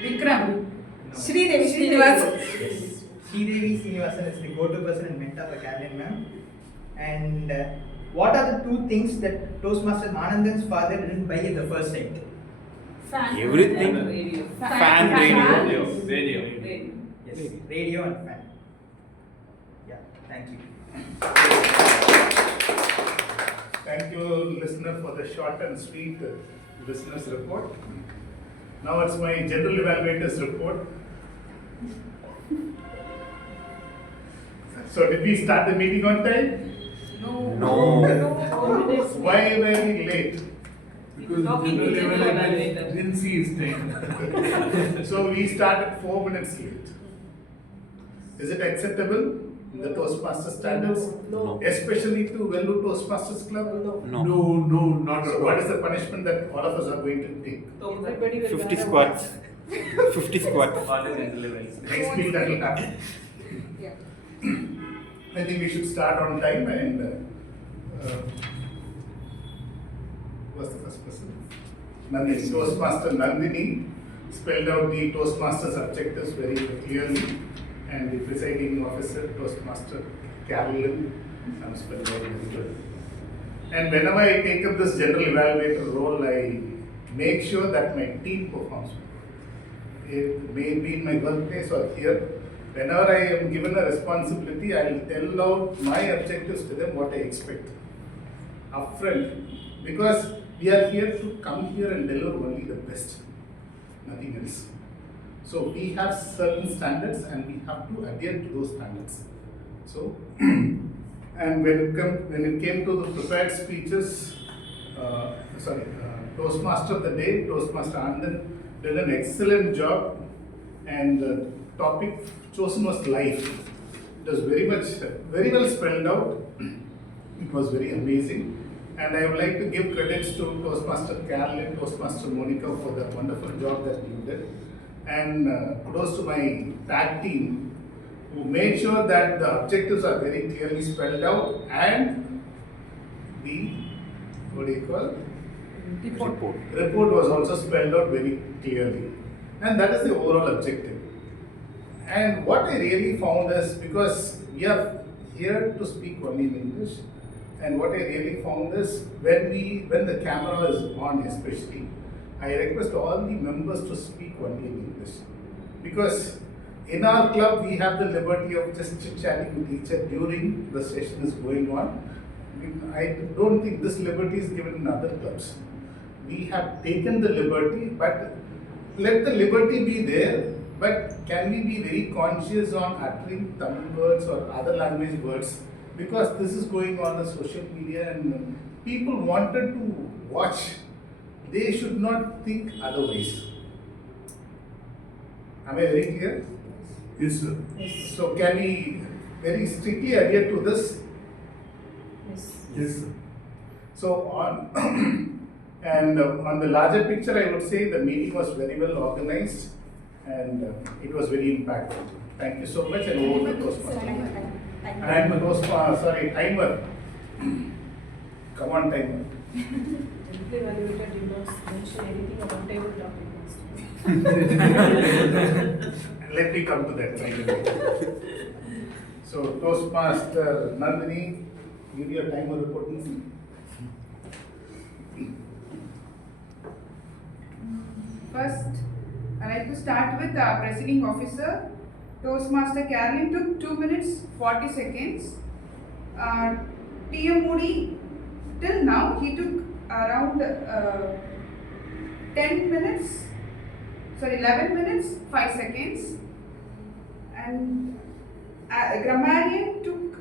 Vikram. No. Sridevi Srinivas. Yes. Sridevi Srinivasan is the go-to person and mentor for Caroline ma'am. And what are the 2 things that Toastmaster Anandan's father didn't buy at the first sight? Fan. Everything. Radio. Fan, radio. Yes, radio and fan. Yeah, thank you. Thank you, listener, for the short and sweet listener's report. Now it's my general evaluator's report. So did we start the meeting on time? No. Why were we late? Because talking to general evaluator. Didn't see his time. So we started 4 minutes late. Is it acceptable in the Toastmaster standards? No. Especially to Vellore Toastmasters Club? No. No, not at all. What is the punishment that all of us are going to take? Everybody will 50 wear a squats. 50 squats. All the general levels. Next week that will happen. I think we should start on time and Who was the first person? Nandhini. Toastmaster Nandhini spelled out the Toastmasters objectives very clearly, and the presiding officer, Toastmaster Carolyn, spelled out very well. And whenever I take up this general evaluator role, I make sure that my team performs. It may be in my workplace or here. Whenever I am given a responsibility, I will tell out my objectives to them, what I expect upfront, because we are here to come here and deliver only the best, nothing else. So we have certain standards and we have to adhere to those standards. So, and when it came to the prepared speeches, Toastmaster of the day, Toastmaster Anand did an excellent job, and the topic chosen was life. It was very well spelled out. It was very amazing. And I would like to give credits to Toastmaster Carolyn, Toastmaster Monica for the wonderful job that you did. And kudos to my tag team who made sure that the objectives are very clearly spelled out and the, what do you call? Report was also spelled out very clearly. And that is the overall objective. And what I really found is, because we are here to speak only in English, and what I really found is when the camera is on especially, I request all the members to speak only in English. Because in our club we have the liberty of just chit-chatting with each other during the session is going on. I don't think this liberty is given in other clubs. We have taken the liberty, but let the liberty be there, but can we be very conscious on uttering Tamil words or other language words? Because this is going on the social media and people wanted to watch. They should not think otherwise. Am I very clear? Yes, sir. Yes. So can we very strictly adhere to this? Yes. Yes, sir. So on and on the larger picture, I would say the meeting was very well organized and it was very impactful. Thank you so much, and over to Toastmaster. And timer. Come on, timer. The evaluator did not mention anything about tabletop master. Let me come to that finally. So, Toastmaster Nandhini, give your timer report. First, I like to start with the presiding officer. Toastmaster Carolyn took 2 minutes 40 seconds. TM Moody, till now he took around 11 minutes 5 seconds. And Grammarian took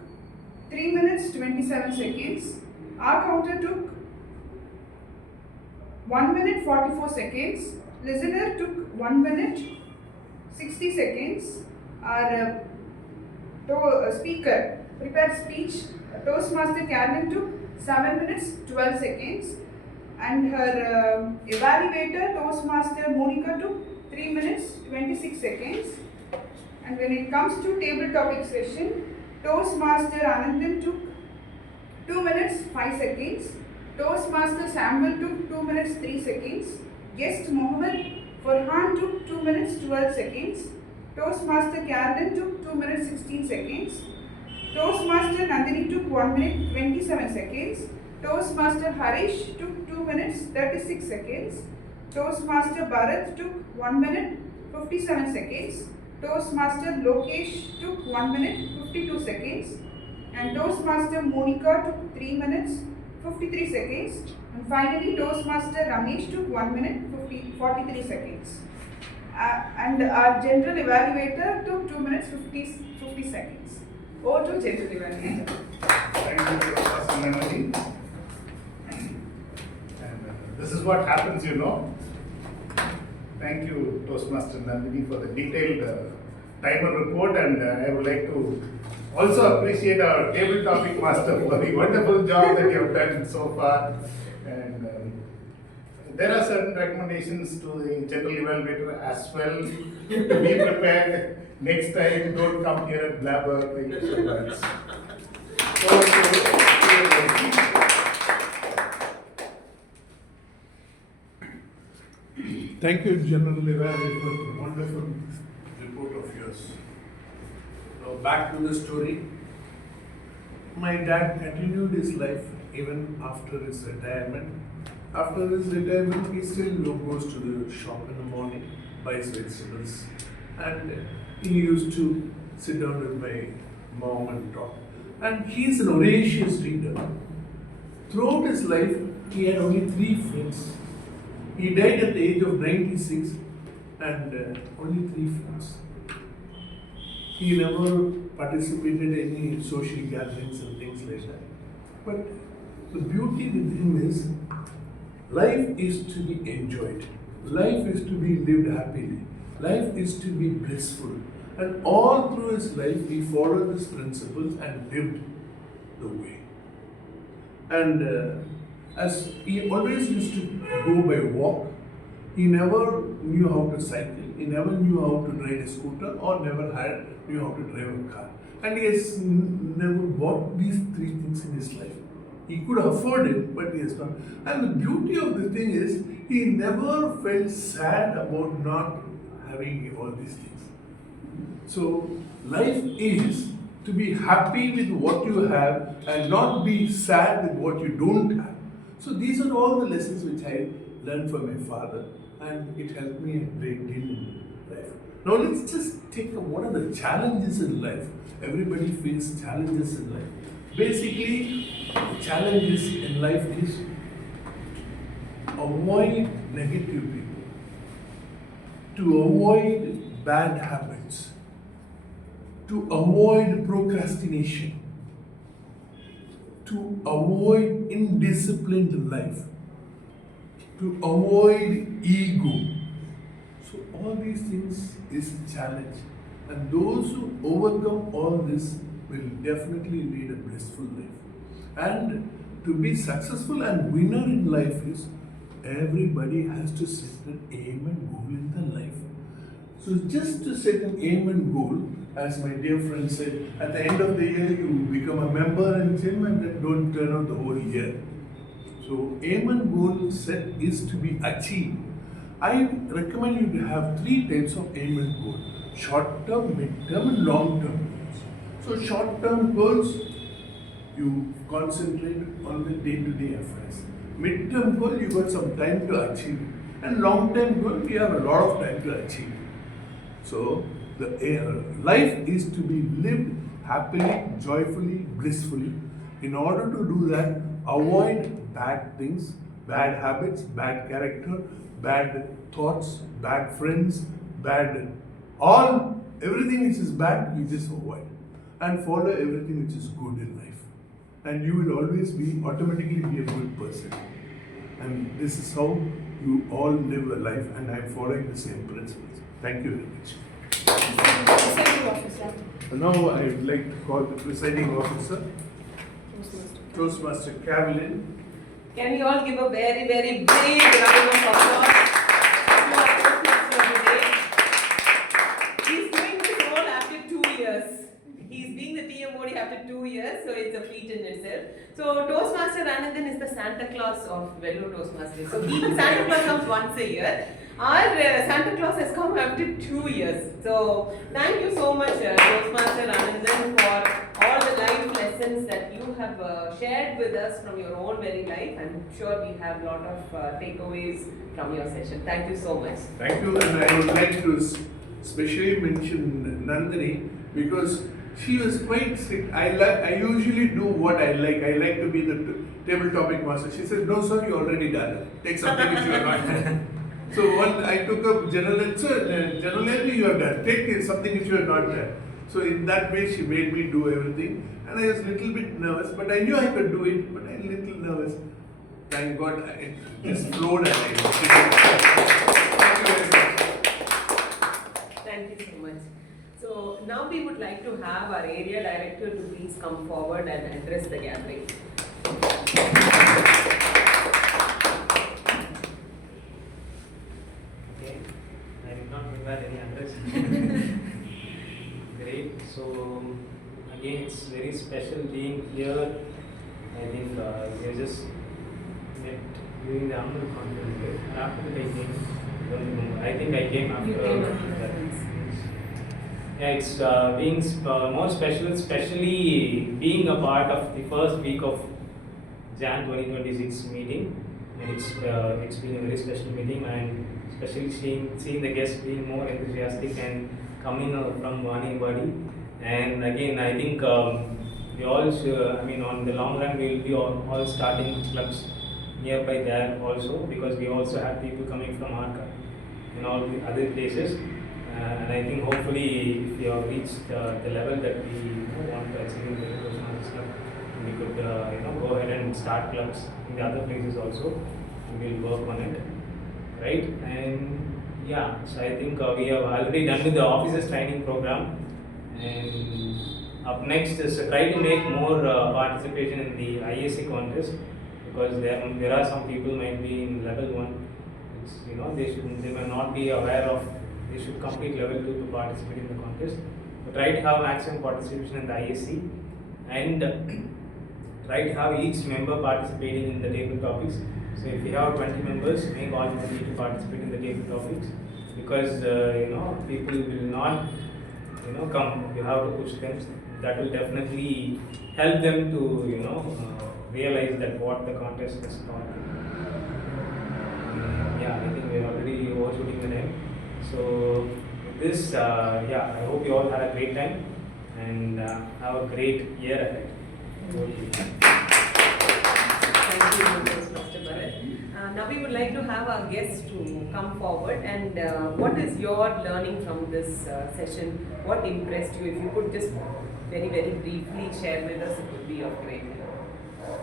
3 minutes 27 seconds. Our counter took 1 minute 44 seconds. Listener took 1 minute 60 seconds. Our speaker prepared speech, Toastmaster Carolyn took 7 minutes 12 seconds, and her evaluator Toastmaster Monica took 3 minutes 26 seconds. And when it comes to table topic session, Toastmaster Anandan took 2 minutes 5 seconds. Toastmaster Samuel took 2 minutes 3 seconds. Guest Mohammed Farhan took 2 minutes 12 seconds. Toastmaster Carolyn took 2 minutes 16 seconds. Toastmaster Nandhini took 1 minute 27 seconds. Toastmaster Harish took 2 minutes 36 seconds. Toastmaster Bharath took 1 minute 57 seconds. Toastmaster Lokesh took 1 minute 52 seconds. And Toastmaster Monica took 3 minutes 53 seconds. And finally, Toastmaster Ramesh took 1 minute 43 seconds. And our general evaluator took 2 minutes 50 seconds. Over to general evaluator. Thank you, Toastmaster Nandhini. And this is what happens, you know. Thank you, Toastmaster Nandhini, for the detailed timer report, and I would like to also appreciate our table topic master for the wonderful job that you have done so far. And there are certain recommendations to the general evaluator as well. To be prepared next time, don't come here and blabber the English words. Thank you, General Evaluator, for the wonderful report of yours. Now back to the story. My dad continued his life even after his retirement. After his retirement, he still goes to the shop in the morning, buys vegetables, and he used to sit down with my mom and talk. And he is an voracious reader. Throughout his life, he had only 3 friends. He died at the age of 96 and only 3 friends. He never participated in any social gatherings and things like that. But the beauty with him is life is to be enjoyed. Life is to be lived happily. Life is to be blissful. And all through his life, he followed these principles and lived the way. And as he always used to go by walk, he never knew how to cycle, he never knew how to ride a scooter, or never knew how to drive a car. And he has never bought these 3 things in his life. He could afford it, but he has not. And the beauty of the thing is, he never felt sad about not having all these things. So, life is to be happy with what you have and not be sad with what you don't have. So these are all the lessons which I learned from my father, and it helped me a great deal in life. Now let's just take up what are the challenges in life. Everybody faces challenges in life. Basically, the challenges in life is avoid negative people, to avoid bad habits, to avoid procrastination, to avoid indisciplined life, to avoid ego. So all these things is a challenge. And those who overcome all this will definitely lead a blissful life. And to be successful and winner in life is everybody has to set an aim and goal in their life. So just to set an aim and goal, as my dear friend said, at the end of the year you become a member in gym and then don't turn out the whole year. So aim and goal set is to be achieved. I recommend you to have 3 types of aim and goal: short term, mid term and long term goals. So short term goals, you concentrate on the day-to-day affairs. Mid term goal, you got some time to achieve it. And long term goal, you have a lot of time to achieve it. So the life is to be lived happily, joyfully, blissfully. In order to do that, avoid bad things, bad habits, bad character, bad thoughts, bad friends, everything which is bad, you just avoid. And follow everything which is good in life. And you will always automatically be a good person. And this is how you all live a life, and I am following the same principles. Thank you very much. Presiding officer. Now I would like to call the presiding officer, Toastmaster Carolyn. Can you all give a very, very big round of applause to our Toastmaster of the day? He's doing this role after 2 years. He's being the TMOD after 2 years, so it's a feat in itself. So Toastmaster Anandan is the Santa Claus of Velo Toastmasters. So Santa Claus comes once a year. Our Santa Claus has come after 2 years. So thank you so much, Toastmaster Anandan, for all the life lessons that you have shared with us from your own very life. I'm sure we have a lot of takeaways from your session. Thank you so much. Thank you, and I would like to especially mention Nandhini, because she was quite strict. I usually do what I like. I like to be the table topic master. She said, "No, sir, you already done it. Take something which you are not done." So when I took up generally you have done. Take something which you have not done. So in that way, she made me do everything, and I was a little bit nervous, but I knew I could do it. But I was a little nervous. Thank God, it just flowed, and I did it. Thank you very much. Thank you so much. So now we would like to have our area director to please come forward and address the gathering. Okay, I did not prepare any address. Great. So again, it's very special being here I think we just met during the annual conference, right? And after that I came. I don't remember. I think I came after. You came after that. that. Yeah, it's being more special, especially being a part of the first week of Jan 2026 meeting. And it's been a very special meeting, and especially seeing the guests being more enthusiastic and coming from one body. And again, I think we all should, I mean, on the long run, we will be all starting clubs nearby there also, because we also have people coming from Arca and all the other places. And I think hopefully, if we have reached the level that we want to achieve in the Toastmasters Club, we could go ahead and start clubs in the other places also. We will work on it, right? And yeah, so I think we have already done with the officers training program, and up next is to try to make more participation in the IAC contest, because there are some people might be in level 1. It's, they may not be aware of. They should complete level 2 to participate in the contest. So try to have maximum participation in the IAC, and try to have each member participating in the table topics. So if you have 20 members, make all 20 to participate in the table topics, because people will not come. You have to push them. That will definitely help them to realize that what the contest is about. Yeah, I think we're already overshooting the time. So with this, I hope you all had a great time and have a great year ahead. Thank you, Mr. Bharath. Now we would like to have our guests to come forward, and what is your learning from this session? What impressed you? If you could just very, very briefly share with us, it would be of great help.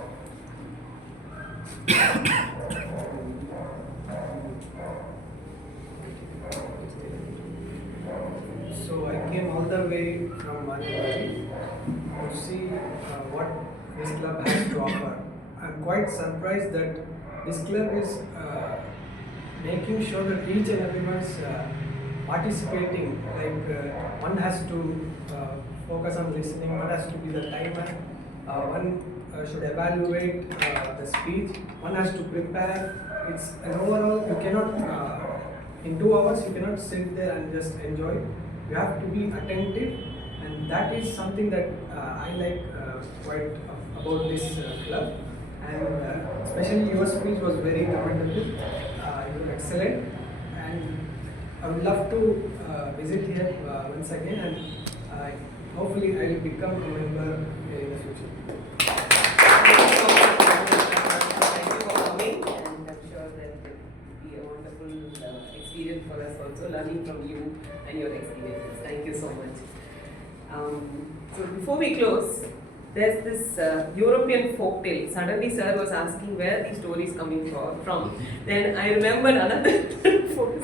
So I came all the way from Nandhini to see what this club has to offer. I'm quite surprised that this club is making sure that each and everyone's participating. Like one has to focus on listening, one has to be the timer, one should evaluate the speech, one has to prepare. It's an overall, you cannot, in 2 hours, you cannot sit there and just enjoy. You have to be attentive, and that is something that I like quite about this club. And especially your speech was very commendable. You were excellent, and I would love to visit here once again, and hopefully I will become a member in the future. Thank you for coming, and I'm sure that it will be a wonderful experience for us also, learning from you and your experiences. Thank you so much. So before we close, there's this European folktale. Suddenly sir was asking where the story is coming from. Then I remembered another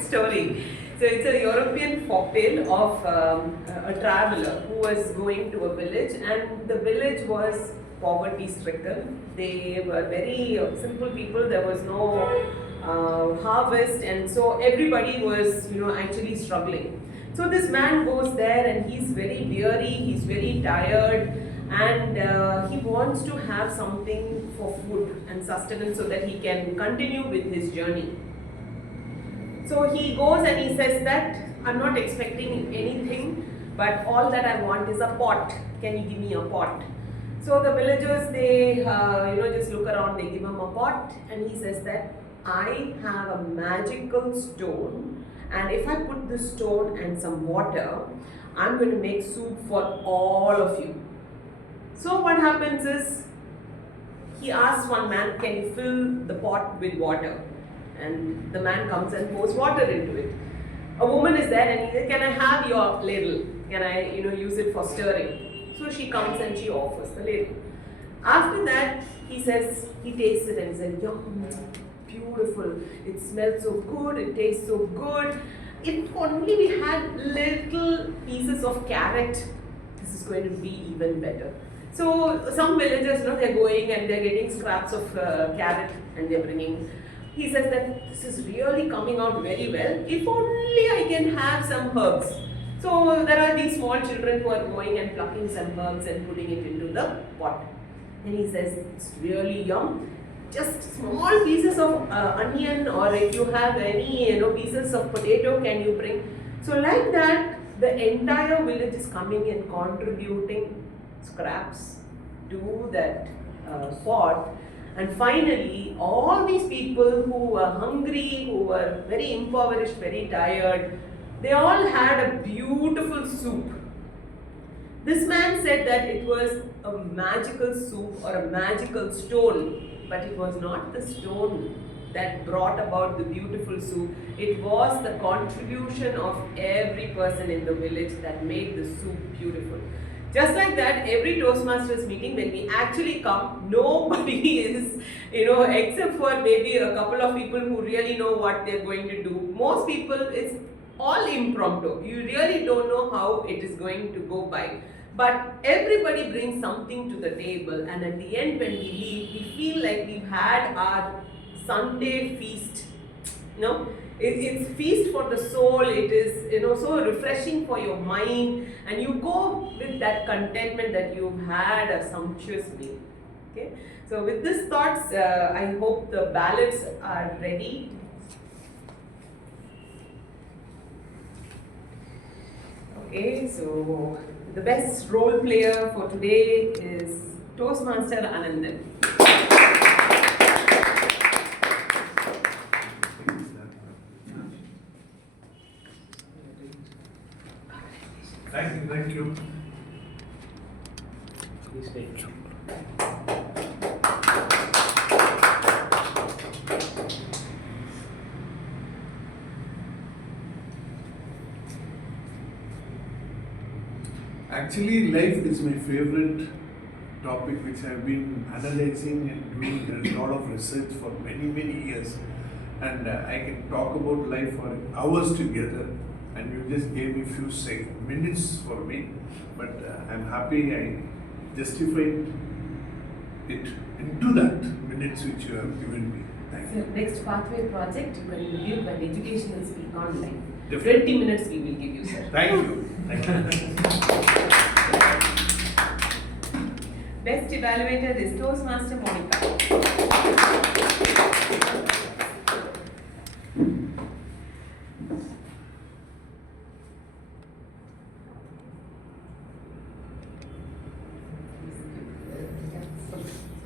story. So it's a European folktale of a traveler who was going to a village, and the village was poverty stricken. They were very simple people. There was no harvest, and so everybody was actually struggling. So this man goes there, and he's very weary, he's very tired, and he wants to have something for food and sustenance so that he can continue with his journey. So he goes and he says that, I'm not expecting anything, but all that I want is a pot. Can you give me a pot? So the villagers, they just look around, they give him a pot, and he says that, I have a magical stone, and if I put this stone and some water, I'm going to make soup for all of you. So what happens is, he asks one man, can you fill the pot with water? And the man comes and pours water into it. A woman is there and he says, can I have your ladle? Can I use it for stirring? So she comes and she offers the ladle. After that, he says, he tastes it and he says, yum, beautiful. It smells so good, it tastes so good. If only we had little pieces of carrot, this is going to be even better. So some villagers, they're going and they're getting scraps of carrot and they're bringing. He says that this is really coming out very well. If only I can have some herbs. So there are these small children who are going and plucking some herbs and putting it into the pot. And he says, it's really yum. Just small pieces of onion, or if you have any pieces of potato, can you bring? So like that, the entire village is coming and contributing scraps to that pot. And finally, all these people who were hungry, who were very impoverished, very tired, they all had a beautiful soup. This man said that it was a magical soup or a magical stone, but it was not the stone that brought about the beautiful soup. It was the contribution of every person in the village that made the soup beautiful. Just like that, every Toastmasters meeting, when we actually come, nobody is, except for maybe a couple of people who really know what they're going to do. Most people, it's all impromptu. You really don't know how it is going to go by. But everybody brings something to the table, and at the end when we leave, we feel like we've had our Sunday feast. It's feast for the soul. It is so refreshing for your mind, and you go with that contentment that you've had a sumptuous meal. Okay, so with these thoughts, I hope the ballots are ready. Okay, so the best role player for today is Toastmaster Anandan. Thank you. Please take. Actually, life is my favorite topic, which I've been analyzing and doing a lot of research for many years. And I can talk about life for hours together, and you just gave me a few minutes for me. But I'm happy I justified it into that minutes which you have given me. Thank you. So next pathway project, you can give an educational speak online. Definitely. 20 minutes we will give you, sir. Thank you. Thank you. Best evaluator is Toastmaster Monica.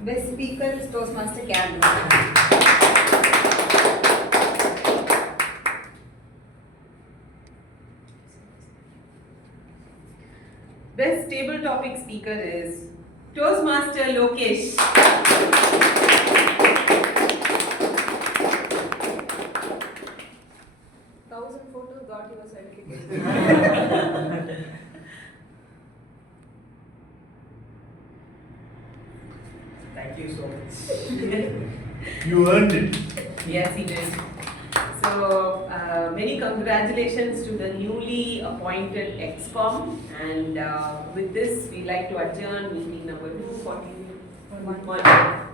Best speaker is Toastmaster Gavin. Best table topic speaker is Toastmaster Lokesh. Photos got your certificate. Thank you so much. You earned it. Yes, he did. So, many congratulations to the newly appointed Excom, and with this, we like to adjourn meeting number 241.